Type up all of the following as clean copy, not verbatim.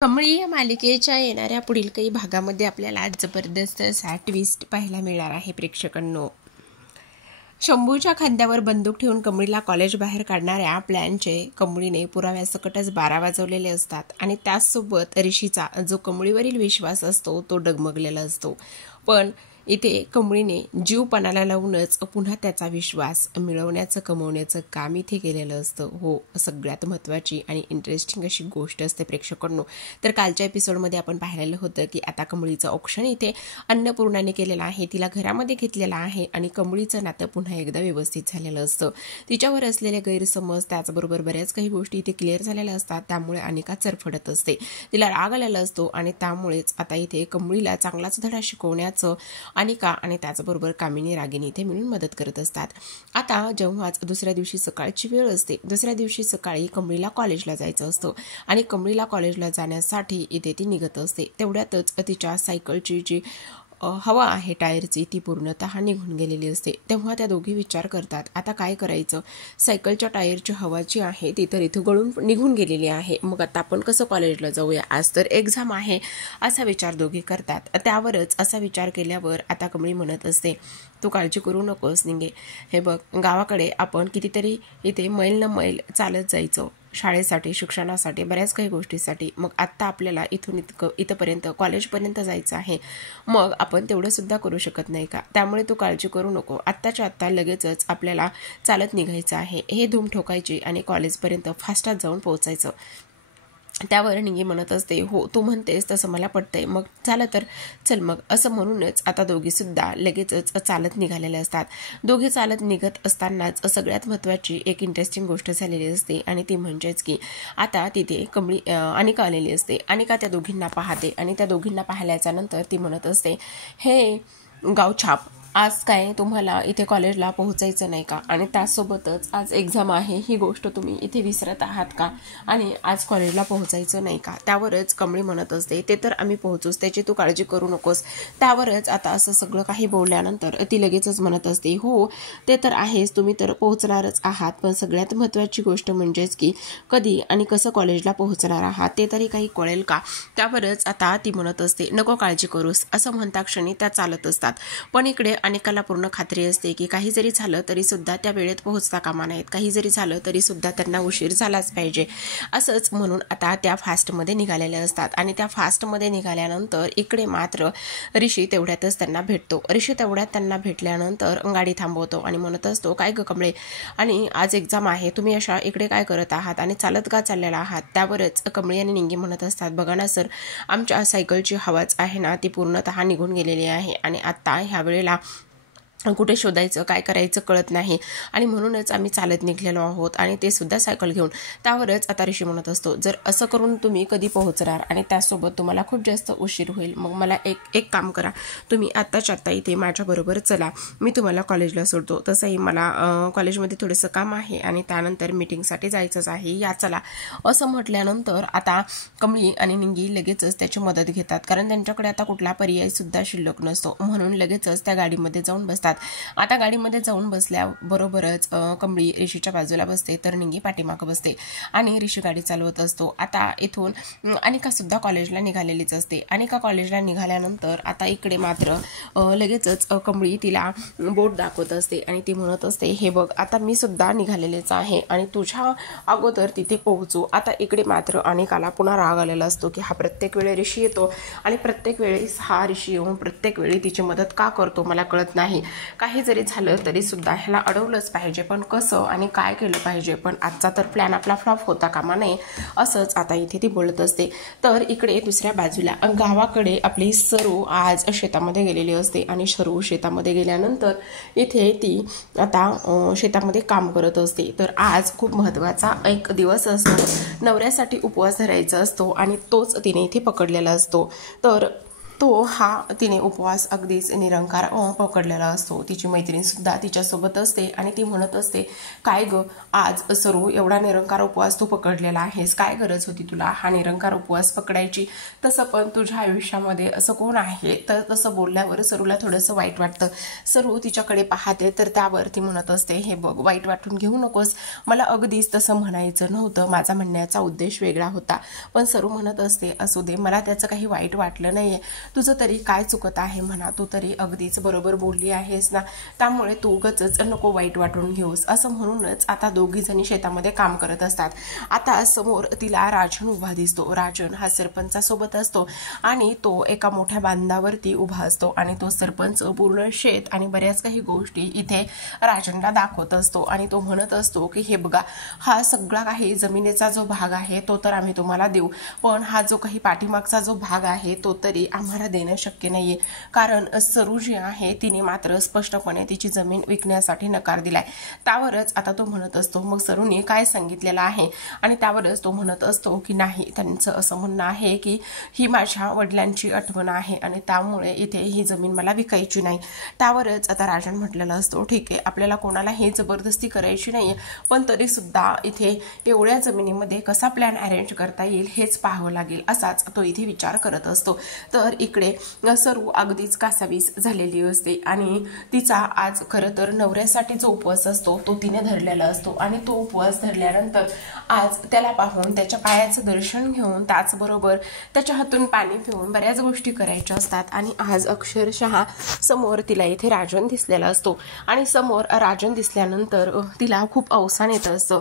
कमळी या मालिकेच्या येणाऱ्या पुढील काही भागामध्ये आपल्याला जबरदस्त असा ट्विस्ट पाहायला मिळणार आहे प्रेक्षकांनो। शंभूच्या खांद्यावर बंदूक ठेवून कमळीला कॉलेज बाहेर काढणाऱ्या प्लॅनचे कमळीने पुराव्यासकटच 12 वाजवलेले असतात आणि त्याचसोबत ऋषीचा जो कमळीवरील विश्वास असतो तो डगमगलेला असतो। पण इथे कमळीने जीव पणाला लावूनच पुन्हा त्याचा विश्वास मिळवण्याचं कमवण्याचं काम इथे केलेलं असतं। हो, सगळ्यात महत्त्वाची आणि इंटरेस्टिंग अशी गोष्ट असते प्रेक्षकांनो। तर कालच्या एपिसोडमध्ये आपण पाहिलेलं होतं की आता कमळीचं ऑप्शन इथे अन्नपूर्णाने केलेलं आहे, तिला घरामध्ये घेतलेलं आहे आणि कमळीचं नातं पुन्हा एकदा व्यवस्थित झालेलं असतं। तिच्यावर असलेले गैरसमज त्याचबरोबर बऱ्याच काही गोष्टी इथे क्लिअर झालेल्या असतात, त्यामुळे अनिका चरफडत असते, तिला राग आलेला असतो आणि त्यामुळेच आता इथे कमळीला चांगलाच धडा शिकवण्याचं अनिका आणि त्याचबरोबर कामिनी रागिनी इथे मिळून मदत करत असतात। आता जेव्हाच दुसऱ्या दिवशी सकाळची वेळ असते, दुसऱ्या दिवशी सकाळी कमळीला कॉलेजला जायचं असतं आणि कमळीला कॉलेजला जाण्यासाठी इथे ती निघत असते। तेवढ्यातच तिच्या सायकलची जी हवा आहे टायरची ती पूर्णतः निघून गेलेली असते। तेव्हा त्या दोघी विचार करतात आता काय करायचं, सायकलच्या टायरची हवा जी आहे ती तर इथं गळून निघून गेलेली आहे, मग आता आपण कसं कॉलेजला जाऊया, आज तर एक्झाम आहे, असा विचार दोघी करतात। त्यावरच असा विचार केल्यावर आता कमळी म्हणत असते तू काळजी करू नकोस निंगे, हे बघ गावाकडे आपण कितीतरी इथे मैल न मैल चालत जायचो शाळेसाठी, शिक्षणासाठी, बऱ्याच काही गोष्टीसाठी, मग आत्ता आपल्याला इथून इथपर्यंत कॉलेजपर्यंत जायचं आहे, मग आपण तेवढं सुद्धा करू शकत नाही का, त्यामुळे तू काळजी करू नको, आत्ताच्या आत्ता लगेचच आपल्याला चालत निघायचं आहे, हे धूम ठोकायची आणि कॉलेजपर्यंत फास्टात जाऊन पोहोचायचं। त्यावर निंगी म्हणत असते हो तू म्हणतेस तसं मला पटतंय, मग झालं तर चल मग, असं म्हणूनच आता दोघी सुद्धा लगेचच चालत निघालेले असतात। दोघी चालत निघत असतानाच सगळ्यात महत्त्वाची एक इंटरेस्टिंग गोष्ट झालेली असते आणि ती म्हणजेच की आता तिथे कमळी अनिका आलेली असते। अनिका त्या दोघींना पाहते आणि त्या दोघींना पाहिल्याच्या नंतर ती म्हणत असते हे गावछाप, आज काय तुम्हाला इथे कॉलेजला पोहोचायचं नाही का, आणि त्यासोबतच आज एक्झाम आहे ही गोष्ट तुम्ही इथे विसरत आहात का, आणि आज कॉलेजला पोहोचायचं नाही का। त्यावरच कमळी म्हणत असते ते तर आम्ही पोहोचूच, त्याची तू काळजी करू नकोस। त्यावरच आता असं सगळं काही बोलल्यानंतर ती लगेचच म्हणत असते हो ते तर आहेच, तुम्ही तर पोहोचणारच आहात, पण सगळ्यात महत्त्वाची गोष्ट म्हणजेच की कधी आणि कसं कॉलेजला पोहोचणार आहात ते तरी काही कळेल का। त्यावरच आता ती म्हणत असते नको काळजी करूस, असं म्हणता क्षणी त्या चालत असतात। पण इकडे अनिकाला पूर्ण खात्री असते की काही जरी झालं तरी सुद्धा त्या वेळेत पोहोचता कामा नाहीत, काही जरी झालं तरी सुद्धा त्यांना उशीर झालाच पाहिजे, असंच म्हणून आता त्या फास्टमध्ये निघालेल्या असतात। आणि त्या फास्टमध्ये निघाल्यानंतर इकडे मात्र ऋषी तेवढ्यातच त्यांना भेटतो। ऋषी तेवढ्यात त्यांना भेटल्यानंतर गाडी थांबवतो आणि म्हणत असतो काय ग कमळे, आणि आज एक्झाम आहे, तुम्ही अशा इकडे काय करत आहात आणि चालत का चाललेला आहात। त्यावरच कमळे आणि निंगी म्हणत असतात बघा ना सर, आमच्या सायकलची हवाच आहे ना ती पूर्णतः निघून गेलेली आहे आणि आत्ता ह्या वेळेला कुठे शोधायचं काय करायचं कळत नाही आणि म्हणूनच आम्ही चालत निघलेलो आहोत आणि ते सुद्धा सायकल घेऊन। त्यावरच आता ऋषी म्हणत असतो जर असं करून तुम्ही कधी पोहोचणार आणि त्यासोबत तुम्हाला खूप जास्त उशीर होईल, मग मला एक काम करा, तुम्ही आत्ताच्या आत्ता इथे माझ्याबरोबर चला, मी तुम्हाला कॉलेजला सोडतो, तसंही मला कॉलेजमध्ये थोडंसं काम आहे आणि त्यानंतर मीटिंगसाठी जायचंच आहे, या चला। असं म्हटल्यानंतर आता कमळी आणि निंगी लगेचच त्याची मदत घेतात, कारण त्यांच्याकडे आता कुठला पर्याय सुद्धा शिल्लक नसतो, म्हणून लगेचच त्या गाडीमध्ये जाऊन बसतात। आता गाडीमध्ये जाऊन बसल्याबरोबरच कमळी ऋषीच्या बाजूला बसते तर निंगी पाठीमागं बसते आणि ऋषी गाडी चालवत असतो। आता इथून अनिका सुद्धा कॉलेजला निघालेलीच असते। अनिका कॉलेजला निघाल्यानंतर आता इकडे मात्र लगेचच कमळी तिला बोट दाखवत असते आणि ती म्हणत असते हे बघ आता मी सुद्धा निघालेलेच आहे आणि तुझ्या अगोदर तिथे पोहोचू। आता इकडे मात्र अनिकाला पुन्हा राग आलेला असतो की हा प्रत्येक वेळी ऋषी येतो आणि प्रत्येक वेळेस हा ऋषी येऊन प्रत्येक वेळी तिची मदत का करतो मला कळत नाही, काही जरी झालं तरी सुद्धा ह्याला अडवलंच पाहिजे, पण कसं आणि काय केलं पाहिजे, पण आजचा तर प्लॅन आपला फ्लॉप होता कामा नये, असंच आता इथे ती बोलत असते। तर इकडे दुसऱ्या बाजूला गावाकडे आपली सरू आज शेतामध्ये गेलेली असते आणि सरू शेतामध्ये गेल्यानंतर इथे ती आता शेतामध्ये काम करत असते। तर आज खूप महत्त्वाचा एक दिवस असतो, नवऱ्यासाठी उपवास धरायचा असतो आणि तोच तिने इथे पकडलेला असतो। तर तिने उपवास अगदीच निरंकार पकडलेला असतो. तिची मैत्रीण सुद्धा तिच्यासोबत असते आणि ती म्हणत असते, काय ग आज सरू एवढा निरंकार उपवास तू पकडलेला आहेस, काय गरज होती तुला हा निरंकार उपवास पकडायची? तसं पण तुझ्या आयुष्यामध्ये असं कोण आहे? तर तसं बोलल्यावर सरूला थोडंसं वाईट वाटतं. सरू तिच्याकडे पाहते तर त्यावर ती म्हणत असते, हे बघ वाईट वाटून घेऊ नकोस, मला अगदीच तसं म्हणायचं नव्हतं, माझा म्हणण्याचा उद्देश वेगळा होता. पण सरू म्हणत असते, असू दे, मला त्याचं काही वाईट वाटलं नाहीये, तुझं तरी काय चुकत आहे म्हणा, तू तरी अगदीच बरोबर बोलली आहेस ना, त्यामुळे तू उगाचच नको वाईट वाटून घेऊस. असं म्हणूनच आता दोघी जणी शेतामध्ये काम करत असतात. आता समोर तिला राजन उभा दिसतो. राजन हा सरपंचासोबत असतो आणि तो एका मोठ्या बांधावरती उभा असतो आणि तो सरपंच पूर्ण शेत आणि बऱ्याच काही गोष्टी इथे राजनला दाखवत असतो आणि तो म्हणत असतो की हे बघा, हा सगळा काही जमिनीचा जो भाग आहे तो तर आम्ही तुम्हाला देऊ, पण हा जो काही पाठीमागचा जो भाग आहे तो तरी आम्हाला देणं शक्य नाहीये, कारण सरू जी आहे तिने मात्र स्पष्टपणे तिची जमीन विकण्यासाठी नकार दिलाय. त्यावरच आता तो म्हणत असतो, मग सरूने काय सांगितलेलं आहे? आणि त्यावरच तो म्हणत असतो की नाही, त्यांचं असं म्हणणं आहे की ही माझ्या वडिलांची आठवण आहे आणि त्यामुळे इथे ही जमीन मला विकायची नाही. त्यावरच आता राजन म्हटलेला असतो, ठीक आहे, आपल्याला कोणाला हे जबरदस्ती करायची नाहीये, पण तरी सुद्धा इथे एवढ्या जमिनीमध्ये कसा प्लॅन अरेंज करता येईल हेच पाहावं लागेल, असाच तो इथे विचार करत असतो. तर इकडे सरू अगदीच कासावीस झालेली असते आणि तिचा आज खरं तर नवऱ्यासाठी जो उपवास असतो तो तिने धरलेला असतो आणि तो उपवास धरल्यानंतर आज त्याला पाहून त्याच्या पायाचं दर्शन घेऊन त्याचबरोबर त्याच्या हातून पाणी पिऊन बऱ्याच गोष्टी करायच्या असतात. आणि आज अक्षरशः समोर तिला इथे राजन दिसलेला असतो आणि समोर राजन दिसल्यानंतर तिला खूप अवसान येत असतं.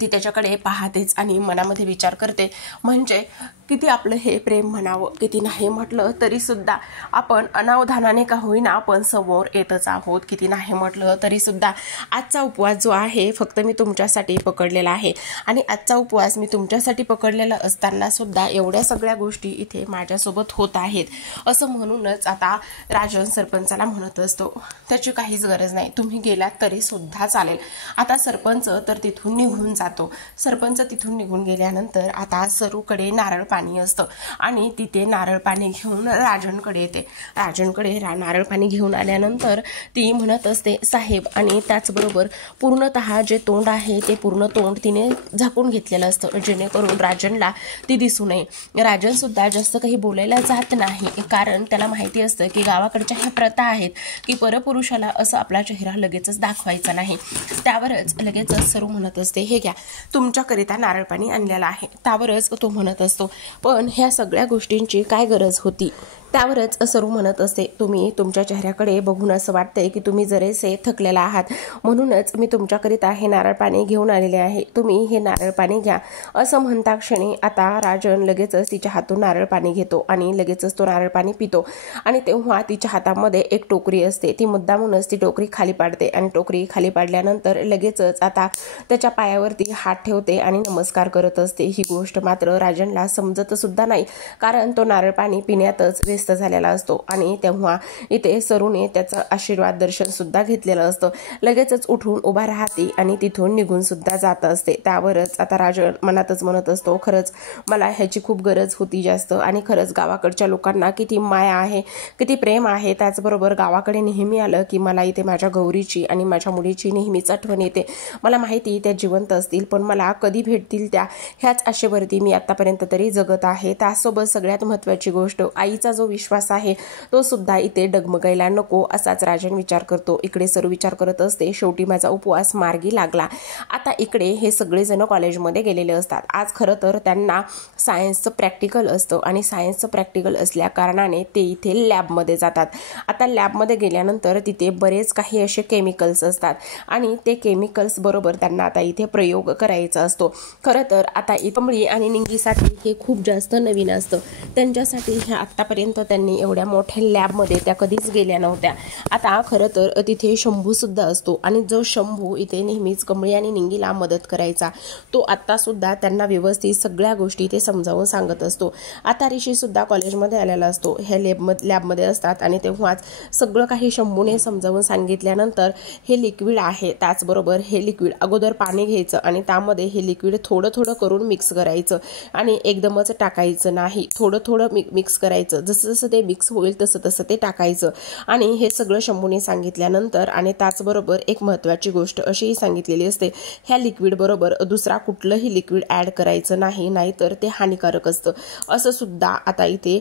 ती त्याच्याकडे पाहतेच आणि मनामध्ये विचार करते, म्हणजे किती आपलं हे प्रेम म्हणावं, किती नाही म्हटलं तरी सुद्धा आपण अनावधानाने का होईना आपण समोर येतच आहोत. किती नाही म्हटलं तरी सुद्धा आजचा उपवास जो आहे फक्त मी तुमच्यासाठी पकडलेला आहे आणि आजचा उपवास मी तुमच्यासाठी पकडलेला असताना सुद्धा एवढ्या सगळ्या गोष्टी इथे माझ्यासोबत होत आहेत. असं म्हणूनच आता राजन सरपंचाला म्हणत असतो, त्याची काहीच गरज नाही, तुम्ही गेलात तरी सुद्धा चालेल. आता सरपंच तर तिथून निघून जातो. सरपंच तिथून निघून गेल्यानंतर आता सरूकडे नारळ पाणी असतं आणि तिथे नारळ पाणी घेऊन राजनकडे येते. राजनकडे नारळ पाणी घेऊन आल्यानंतर ती म्हणत असते, साहेब, आणि त्याचबरोबर पूर्णतः जे तोंड आहे ते पूर्ण तोंड तिने झाकून घेतलेलं असतं जेणेकरून राजनला ती दिसू नये. राजन सुद्धा जास्त काही बोलायला जात नाही, कारण त्याला माहिती असतं की गावाकडच्या ह्या प्रथा आहेत की परपुरुषाला असं आपला चेहरा लगेचच दाखवायचा नाही. त्यावरच लगेचच सरू म्हणत असते, हे घ्या, तुमच्याकरिता नारळ पाणी आणलेलं आहे. त्यावरच तो म्हणत असतो, पण ह्या सगळ्या गोष्टींची काय गरज होती? त्यावरच सरू म्हणत असते, तुम्ही तुमच्या चेहऱ्याकडे बघून असं वाटतंय की तुम्ही जरेसे थकलेला आहात, म्हणूनच मी तुमच्याकरिता हे नारळ पाणी घेऊन आलेले आहे, तुम्ही हे नारळ पाणी घ्या. असं म्हणता क्षणी आता राजन लगेचच तिच्या हातून नारळ पाणी घेतो आणि लगेचच तो नारळ पाणी पितो. आणि तेव्हा तिच्या हातामध्ये एक टोकरी असते, ती मुद्दामूनच ती टोकरी खाली पाडते आणि टोकरी खाली पाडल्यानंतर लगेचच आता त्याच्या पायावरती हात ठेवते आणि नमस्कार करत असते. ही गोष्ट मात्र राजनला समजत सुद्धा नाही, कारण तो नारळ पाणी पिण्यातच व्यस्त झालेला असतो आणि तेव्हा इथे सरूने त्याचं आशीर्वाद दर्शन सुद्धा घेतलेलं असतं. लगेचच उठून उभा राहते आणि तिथून निघून सुद्धा जात असते. त्यावरच आता राजन मनातच म्हणत असतो, खरंच मला ह्याची खूप गरज होती जास्त, आणि खरंच गावाकडच्या लोकांना किती माया आहे, किती प्रेम आहे. त्याचबरोबर गावाकडे नेहमी आलं की मला इथे माझ्या गौरीची आणि माझ्या मुलीची नेहमीच आठवण येते. मला माहिती त्या जिवंत असतील, पण मला कधी भेटतील त्या ह्याच आशेवरती मी आतापर्यंत तरी जगत आहे. त्यासोबत सगळ्यात महत्त्वाची गोष्ट, आईचा जो विश्वास आहे तो सुद्धा इथे डगमगायला नको, असाच राजन विचार करतो. इकडे सरू विचार करत असते, शेवटी माझा उपवास मार्गी लागला. आता इकडे हे सगळेजण कॉलेजमध्ये गेलेले असतात. आज खरं तर त्यांना सायन्सचं प्रॅक्टिकल असतं आणि सायन्सचं प्रॅक्टिकल असल्या कारणाने ते इथे लॅबमध्ये जातात. आता लॅबमध्ये गेल्यानंतर तिथे बरेच काही असे केमिकल्स असतात आणि ते केमिकल्स बरोबर त्यांना आता इथे प्रयोग करायचा असतो. खरं तर आता कमळी आणि निंगीसाठी हे खूप जास्त नवीन असतं. त्यांच्यासाठी हे आत्तापर्यंत त्यांनी एवढ्या मोठ्या लॅबमध्ये त्या कधीच गेल्या नव्हत्या. आता खरं तर तिथे शंभू सुद्धा असतो आणि जो शंभू इथे नेहमीच कमळी आणि निंगीला मदत करायचा, तो आता सुद्धा त्यांना व्यवस्थित सगळ्या गोष्टी ते समजावून सांगत असतो. आता ऋषी सुद्धा कॉलेजमध्ये आलेला असतो. ह्या लॅबमध्ये असतात आणि तेव्हाच सगळं काही शंभूने समजावून सांगितल्यानंतर हे लिक्विड आहे, त्याचबरोबर हे लिक्विड अगोदर पाणी घ्यायचं आणि त्यामध्ये हे लिक्विड थोडं थोडं करून मिक्स करायचं आणि एकदमच टाकायचं नाही, थोडं थोडं मिक्स करायचं. जसं जसं जसं ते मिक्स होईल तसं तसं ते टाकायचं. आणि हे सगळं शंभूने सांगितल्यानंतर आणि त्याचबरोबर एक महत्त्वाची गोष्ट अशीही सांगितलेली असते, ह्या लिक्विड बरोबर दुसरा कुठलंही लिक्विड ॲड करायचं नाही, नाहीतर ते हानिकारक असतं असं सुद्धा आता इथे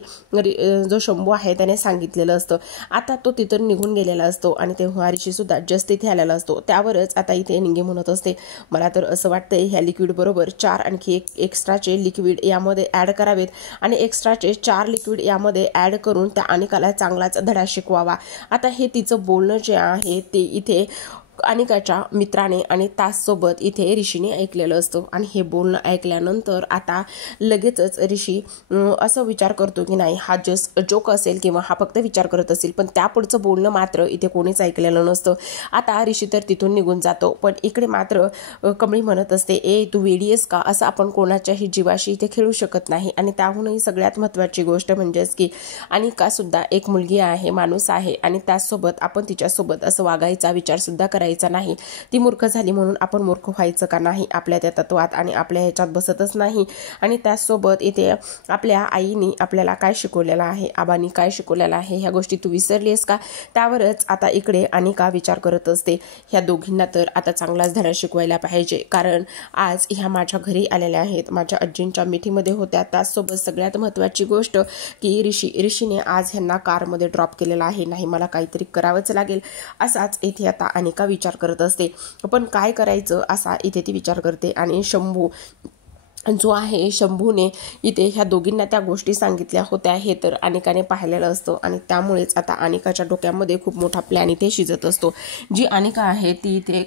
जो शंभू आहे त्याने सांगितलेलं असतं. आता तो तिथून निघून गेलेला असतो आणि तेव्हा ऋषी सुद्धा जस्ट इथे आलेला असतो. त्यावरच आता इथे निंगी म्हणत असते, मला तर असं वाटतंय ह्या लिक्विड बरोबर 4 आणखी एक एक्स्ट्राचे लिक्विड यामध्ये ॲड करावेत आणि एक्स्ट्राचे 4 लिक्विड यामध्ये ॲड करून त्या अनिकाला चांगलाच धडा शिकवावा. आता हे तिचं बोलणं जे आहे ते इथे अनिकाच्या मित्राने आणि ताससोबत इथे ऋषीने ऐकलेलं असतं. आणि हे बोलणं ऐकल्यानंतर आता लगेचच ऋषी असं विचार करतो की नाही, हा जस्ट जोक असेल किंवा हा फक्त विचार करत असेल, पण त्या पुढचं बोलणं मात्र इथे कोणीच ऐकलेलं नसतं. आता ऋषी तर तिथून निघून जातो, पण इकडे मात्र कमळी म्हणत असते, ए तू वेडी आहेस का, असं आपण कोणाच्याही जीवाशी इथे खेळू शकत नाही. आणि त्याहूनही सगळ्यात महत्त्वाची गोष्ट म्हणजेच की अनिका सुद्धा एक मुलगी आहे, माणूस आहे, आणि त्याचसोबत आपण तिच्यासोबत असं वागायचा विचार सुद्धा करायचा नाही. ती मूर्ख झाली म्हणून आपण मूर्ख व्हायचं का नाही आपल्या त्या तत्वात आणि आपल्या ह्याच्यात बसतच नाही. आणि त्याचसोबत इथे आपल्या आईने आपल्याला काय शिकवलेलं आहे, आबांनी काय शिकवलेलं आहे, ह्या गोष्टी तू विसरलीस का. त्यावरच आता इकडे अनिका विचार करत असते, ह्या दोघींना तर आता चांगलाच धडा शिकवायला पाहिजे, कारण आज ह्या माझ्या घरी आलेल्या आहेत, माझ्या आजींच्या मिठीमध्ये होत्या. त्याचसोबत सगळ्यात महत्त्वाची गोष्ट की ऋषीने आज ह्यांना कारमध्ये ड्रॉप केलेला आहे, नाही मला काहीतरी करावंच लागेल असाच इथे आता अनिका विचार करत असते. पण काय करायचं असा इथे ती विचार करते. आणि शंभू जो आहे, शंभूने इथे ह्या दोघींना त्या गोष्टी सांगितल्या होत्या हे तर अनिकाने पाहिलेलं असतं. आणि त्यामुळेच आता अनिकाच्या डोक्यामध्ये खूप मोठा प्लॅन इथे शिजत असतो. जी अनिका आहे ती इथे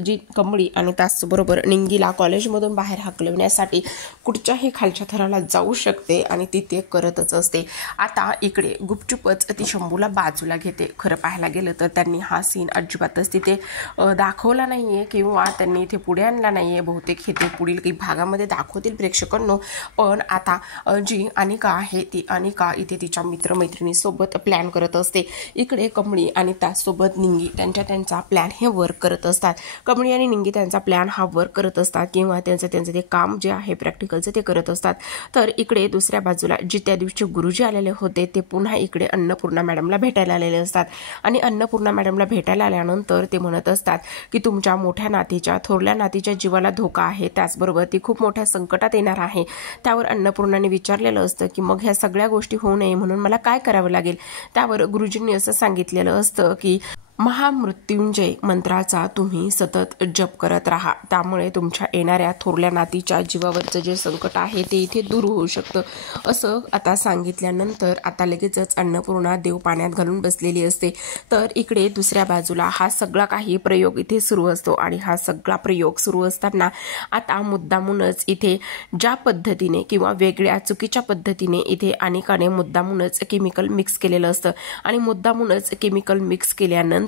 जी कमळी आणि त्याचबरोबर निंगीला कॉलेजमधून बाहेर हाकलवण्यासाठी कुठच्याही खालच्या थराला जाऊ शकते आणि ती ते करतच असते. आता इकडे गुपचुपच ती शंभूला बाजूला घेते. खरं पाहायला गेलं तर त्यांनी हा सीन अजिबातच तिथे दाखवला नाहीये किंवा त्यांनी इथे पुढे आणला नाहीये. बहुतेक हे ते पुढील काही भागामध्ये दाखवतील प्रेक्षकांनो. पण आता जी अनिका आहे ती अनिका इथे तिच्या मित्रमैत्रिणीसोबत प्लॅन करत असते. इकडे कमळी आणि त्याचसोबत निंगी त्यांचा प्लॅन हे वर्क करत असतात. कमळी आणि निंगी त्यांचा प्लॅन हा वर्क करत असतात किंवा त्यांचं ते काम जे आहे प्रॅक्टिकलचं ते करत असतात. तर इकडे दुसऱ्या बाजूला जी त्या दिवशी गुरुजी आलेले होते ते पुन्हा इकडे अन्नपूर्णा मॅडमला भेटायला आलेले असतात. आणि अन्नपूर्णा मॅडमला भेटायला आल्यानंतर ते म्हणत असतात की तुमच्या मोठ्या नातीच्या थोरल्या नातीच्या जीवाला धोका आहे, त्याचबरोबर ती खूप मोठ्या संकटात येणार आहे. त्यावर अन्नपूर्णाने विचारलेलं असतं की मग ह्या सगळ्या गोष्टी होऊ नये म्हणून मला काय करावं लागेल. त्यावर गुरुजींनी असं सांगितलेलं असतं की महामृत्युंजय मंत्राचा तुम्ही सतत जप करत राहा, त्यामुळे तुमच्या येणाऱ्या थोरल्या नातीच्या जीवावरचं जे संकट आहे ते इथे दूर होऊ शकतं असं आता सांगितल्यानंतर आता लगेचच अन्नपूर्णा देव पाण्यात घालून बसलेली असते. तर इकडे दुसऱ्या बाजूला हा सगळा काही प्रयोग इथे सुरू असतो. आणि हा सगळा प्रयोग सुरू असताना आता मुद्दामूनच इथे ज्या पद्धतीने किंवा वेगळ्या चुकीच्या पद्धतीने इथे अनिकाने मुद्दामूनच केमिकल मिक्स केलेलं असतं. आणि मुद्दामूनच केमिकल मिक्स केल्यानंतर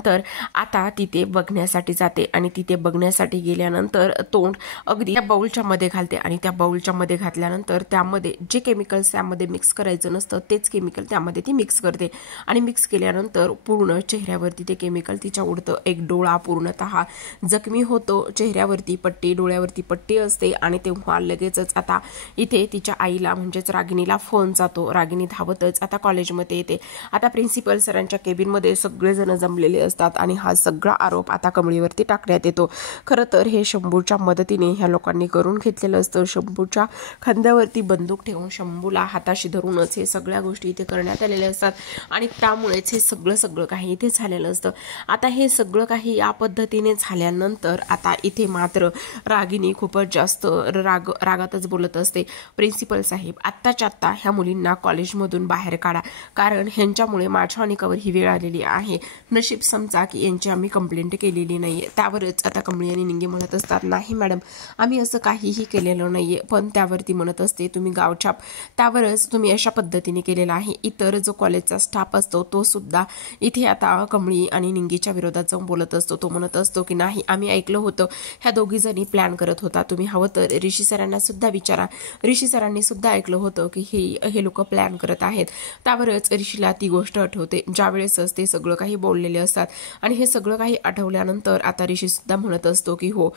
आता तिथे बघण्यासाठी जाते. आणि तिथे बघण्यासाठी गेल्यानंतर तोंड अगदी त्या बाउलच्या मध्ये घालते. आणि त्या बाउलच्या मध्ये घातल्यानंतर त्यामध्ये जे केमिकल्स त्यामध्ये मिक्स करायचं नसतं तेच केमिकल त्यामध्ये ती मिक्स करते. आणि मिक्स केल्यानंतर पूर्ण चेहऱ्यावरती ते केमिकल तिच्या उडतं. एक डोळा पूर्णतः जखमी होतो, चेहऱ्यावरती पट्टी, डोळ्यावरती पट्टी असते. आणि तेव्हा लगेचच आता इथे तिच्या आईला म्हणजेच रागिणीला फोन जातो. रागिणी धावतच आता कॉलेजमध्ये येते. आता प्रिन्सिपल सरांच्या केबिनमध्ये सगळेजण जमलेले असतात आणि हा सगळा आरोप आता कमळीवरती टाकण्यात येतो. खरं तर हे शंभूच्या मदतीने ह्या लोकांनी करून घेतलेलं असतं. शंभूच्या खांद्यावरती बंदूक ठेवून शंभूला हाताशी धरूनच हे सगळ्या गोष्टी इथे करण्यात आलेल्या असतात. आणि त्यामुळेच हे सगळं काही इथे झालेलं असतं. आता हे सगळं काही या पद्धतीने झाल्यानंतर आता इथे मात्र रागिणी खूपच जास्त रागातच बोलत असते. प्रिन्सिपल साहेब, आत्ताच्या आत्ता ह्या मुलींना कॉलेजमधून बाहेर काढा, कारण ह्यांच्यामुळे माझ्या अनिकावर ही वेळ आलेली आहे. नशीब समजा की यांची आम्ही कंप्लेंट केलेली नाहीये. त्यावरच आता कमळी आणि निंगी म्हणत असतात, नाही मॅडम आम्ही असं काहीही केलेलं नाहीये. पण त्यावरती म्हणत असते, तुम्ही गावछाप, त्यावरच तुम्ही अशा पद्धतीने केलेला आहे. इतर जो कॉलेजचा स्टाफ असतो तो सुद्धा इथे आता कमळी आणि निंगीच्या विरोधात जाऊन बोलत असतो. तो म्हणत असतो की नाही, आम्ही ऐकलं होतं ह्या दोघी जणी प्लॅन करत होता, तुम्ही हवं तर ऋषी सरांना सुद्धा विचारा. ऋषी सरांनी सुद्धा ऐकलं होतं की हे लोक प्लॅन करत आहेत. त्यावरच ऋषीला ती गोष्ट आठवते ज्यावेळेसच ते सगळं काही बोललेले असतात. आणि हे सगळं काही आठवल्यानंतर आता ऋषी सुद्धा म्हणत असतो की हो,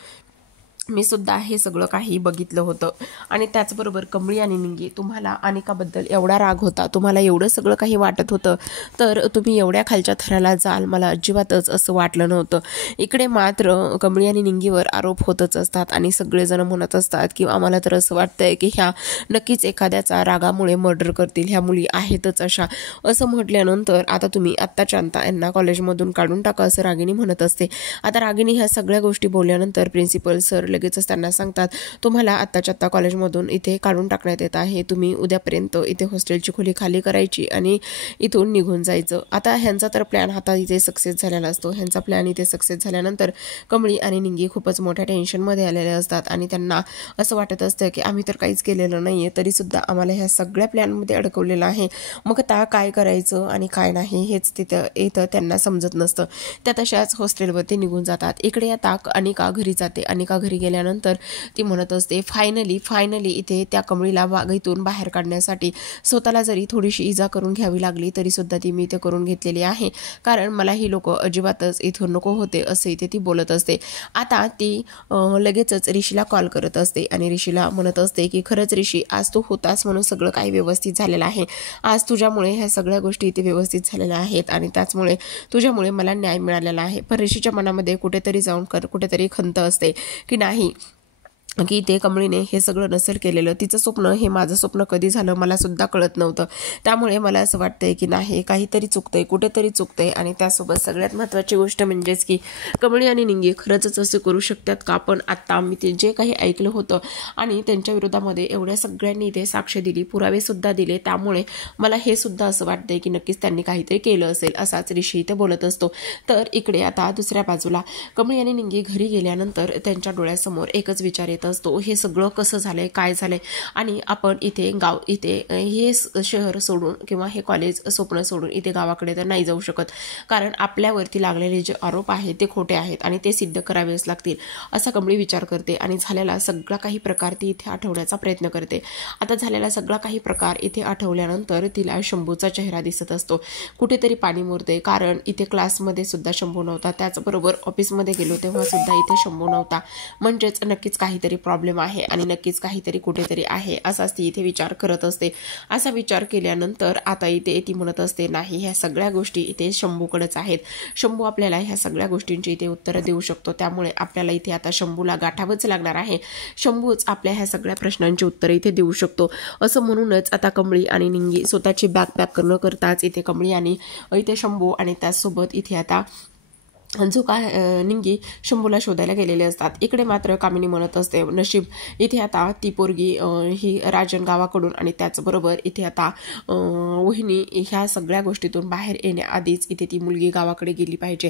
मी सुद्धा हे सगळं काही बघितलं होतं आणि त्याचबरोबर कमळी आणि निंगी तुम्हाला अनिकाबद्दल एवढा राग होता, तुम्हाला एवढं सगळं काही वाटत होतं, तर तुम्ही एवढ्या खालच्या थराला जाल मला अजिबातच असं वाटलं नव्हतं. इकडे मात्र कमळी आणि निंगीवर आरोप होतच असतात आणि सगळेजण म्हणत असतात की आम्हाला तर असं वाटतंय की ह्या नक्कीच एखाद्याचा रागामुळे मर्डर करतील, ह्या मुली आहेतच अशा. असं म्हटल्यानंतर आता तुम्ही आत्ताच्या अंता यांना कॉलेजमधून काढून टाका असं रागिनी म्हणत असते. आता रागिनी ह्या सगळ्या गोष्टी बोलल्यानंतर प्रिन्सिपल सर लगेचच त्यांना सांगतात तुम्हाला आत्ताच्या आत्ता कॉलेजमधून इथे काढून टाकण्यात येत आहे, तुम्ही उद्यापर्यंत इथे हॉस्टेलची खोली खाली करायची आणि इथून निघून जायचं. आता ह्यांचा तर प्लॅन आता इथे सक्सेस झालेला असतो. ह्यांचा प्लॅन इथे सक्सेस झाल्यानंतर कमळी आणि निंगी खूपच मोठ्या टेन्शनमध्ये आलेले असतात आणि त्यांना असं वाटत असतं की आम्ही तर काहीच केलेलं नाही आहे, तरीसुद्धा आम्हाला ह्या सगळ्या प्लॅनमध्ये अडकवलेलं आहे. मग आता काय करायचं आणि काय नाही हेच इथं त्यांना समजत नसतं. त्या तशाच हॉस्टेलवरती निघून जातात. इकडे आता अनिका घरी जाते. अनिका घरी गेल्यानंतर ती म्हणत असते फायनली इथे त्या कमळीला इथून बाहेर काढण्यासाठी स्वतःला जरी थोडीशी इजा करून घ्यावी लागली तरी सुद्धा ती मी इथे करून घेतलेली आहे, कारण मला ही लोक अजिबातच इथून नको होते असं इथे ती बोलत असते. आता ती लगेचच ऋषीला कॉल करत असते आणि ऋषीला म्हणत असते की खरंच ऋषी आज तू होतास म्हणून सगळं काही व्यवस्थित झालेलं आहे, आज तुझ्यामुळे ह्या सगळ्या गोष्टी इथे व्यवस्थित झालेल्या आहेत आणि त्याचमुळे तुझ्यामुळे मला न्याय मिळालेला आहे. पण ऋषीच्या मनामध्ये कुठेतरी जाऊन कुठेतरी खंत असते की नाही की ते कमळीने हे सगळं नसेल केलेलं, तिचं स्वप्न हे माझं स्वप्न कधी झालं मला सुद्धा कळत नव्हतं. त्यामुळे मला असं वाटतंय की नाही काहीतरी चुकतंय, कुठेतरी चुकतंय. आणि त्यासोबत सगळ्यात महत्त्वाची गोष्ट म्हणजेच की कमळी आणि निंगी खरंच असं करू शकतात का. पण आत्ता आम्ही ते जे काही ऐकलं होतं आणि त्यांच्या विरोधामध्ये एवढ्या सगळ्यांनी इथे साक्ष दिली, पुरावे सुद्धा दिले, त्यामुळे मला हे सुद्धा असं वाटतंय की नक्कीच त्यांनी काहीतरी केलं असेल असाच ऋषी इथे बोलत असतो. तर इकडे आता दुसऱ्या बाजूला कमळी आणि निंगी घरी गेल्यानंतर त्यांच्या डोळ्यासमोर एकच विचार येत असतो, हे सगळं कसं झालंय, काय झालंय आणि आपण इथे हे शहर सोडून किंवा हे कॉलेज स्वप्न सोडून इथे गावाकडे तर नाही जाऊ शकत, कारण आपल्यावरती लागलेले जे आरोप आहेत ते खोटे आहेत आणि ते सिद्ध करावेच लागतील असा कमळी विचार करते आणि झालेला सगळा काही प्रकार ती इथे आठवण्याचा प्रयत्न करते. आता झालेला सगळा काही प्रकार इथे आठवल्यानंतर तिला शंभूचा चेहरा दिसत असतो. कुठेतरी पाणी मुरते, कारण इथे क्लासमध्ये सुद्धा शंभू नव्हता, त्याचबरोबर ऑफिसमध्ये गेलो तेव्हा सुद्धा इथे शंभू नव्हता, म्हणजेच नक्कीच काहीतरी प्रॉब्लेम आहे आणि नक्कीच काहीतरी कुठेतरी आहे असाच ती इथे विचार करत असते. असा विचार केल्यानंतर आता इथे ती म्हणत असते नाही ह्या सगळ्या गोष्टी इथे शंभूकडेच आहेत, शंभू आपल्याला ह्या सगळ्या गोष्टींची इथे उत्तरं देऊ शकतो, त्यामुळे आपल्याला इथे आता शंभूला गाठावंच लागणार आहे, शंभूच आपल्या ह्या सगळ्या प्रश्नांची उत्तरं इथे देऊ शकतो. असं म्हणूनच आता कमळी आणि निंगी स्वतःची बॅग पॅक न करताच इथे कमळी आणि इथे शंभू आणि त्याचसोबत इथे आता जो निंगी शंभूला शोधायला गेलेले असतात. इकडे मात्र कामिनी म्हणत असते नशीब इथे आता ती पोरगी ही राजन गावाकडून आणि त्याचबरोबर इथे आता वहिनी ह्या सगळ्या गोष्टीतून बाहेर येण्याआधीच इथे ती मुलगी गावाकडे गेली पाहिजे.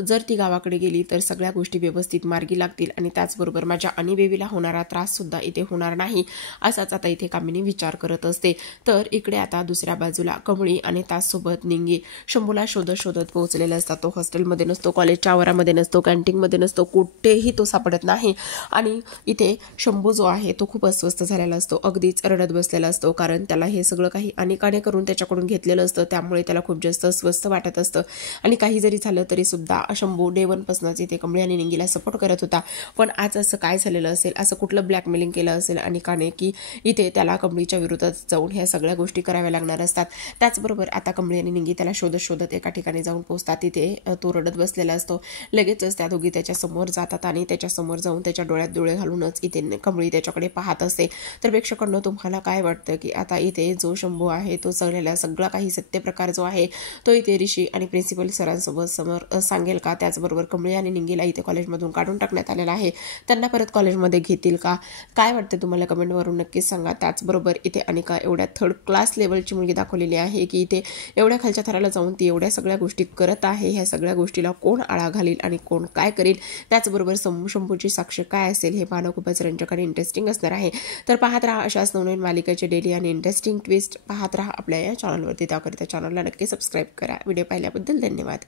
जर ती गावाकडे गेली तर सगळ्या गोष्टी व्यवस्थित मार्गी लागतील आणि त्याचबरोबर माझ्या अनिबेबीला होणारा त्रास सुद्धा इथे होणार नाही असाच आता इथे कामिनी विचार करत असते. तर इकडे आता दुसऱ्या बाजूला कमळी आणि त्याचसोबत निंगी शंभूला शोधत पोहोचलेला असतात. तो हॉस्टेलमध्ये नसतो, कॉलेजच्या आवारामध्ये नसतो, कॅन्टीनमध्ये नसतो, कुठेही तो सापडत नाही आणि इथे शंभू जो आहे तो खूप अस्वस्थ झालेला असतो, अगदीच रडत बसलेला असतो, कारण त्याला हे सगळं काही अनेकाने करून त्याच्याकडून घेतलेलं असतं, त्यामुळे त्याला खूप जास्त अस्वस्थ वाटत असतं. आणि काही जरी झालं तरी सुद्धा शंभू डे 1 पासूनच इथे कमळी आणि निंगीला सपोर्ट करत होता. पण आज असं काय झालेलं असेल, असं कुठलं ब्लॅकमेलिंग केलं असेल अनिकाने की इथे त्याला कमळीच्या विरोधात जाऊन ह्या सगळ्या गोष्टी कराव्या लागणार असतात. त्याचबरोबर आता कमळी आणि निंगी त्याला शोधत एका ठिकाणी जाऊन पोहोचतात. तिथे तो रडत बसलेला असतो. लगेचच त्या दोघी त्याच्या समोर जातात आणि त्याच्या समोर जाऊन त्याच्या डोळ्यात डोळे घालूनच इथे कमळी त्याच्याकडे पाहत असते. तर प्रेक्षकांनो तुम्हाला काय वाटतं की आता इथे जो शंभू आहे तो सगळा काही सत्यप्रकार जो आहे तो इथे ऋषी आणि प्रिन्सिपल सरांसोबत समोर सांगेल का. त्याचबरोबर कमळी आणि निंगीला इथे कॉलेजमधून काढून टाकण्यात आलेला आहे, त्यांना परत कॉलेजमध्ये घेतील का, काय वाटतं तुम्हाला कमेंटवरून नक्कीच सांगा. त्याचबरोबर इथे अनिका एवढ्या 3rd क्लास लेवलची मुलगी दाखवलेली आहे की इथे एवढ्या खालच्या थराला जाऊन ती एवढ्या सगळ्या गोष्टी करत आहे. ह्या सगळ्या गोष्टीला कोण आळा घालील आणि कोण काय करेल, त्याचबरोबर शंभूची साक्ष काय असेल हे पाहणं खूपच रंजक आणि इंटरेस्टिंग असणार आहे. तर पाहत राहा अशाच नवनवीन मालिकेचे डेली आणि इंटरेस्टिंग ट्विस्ट पाहत राहा आपल्या या चॅनलवरती. त्याकरिता चॅनलला नक्की सबस्क्राईब करा. व्हिडिओ पाहिल्याबद्दल धन्यवाद.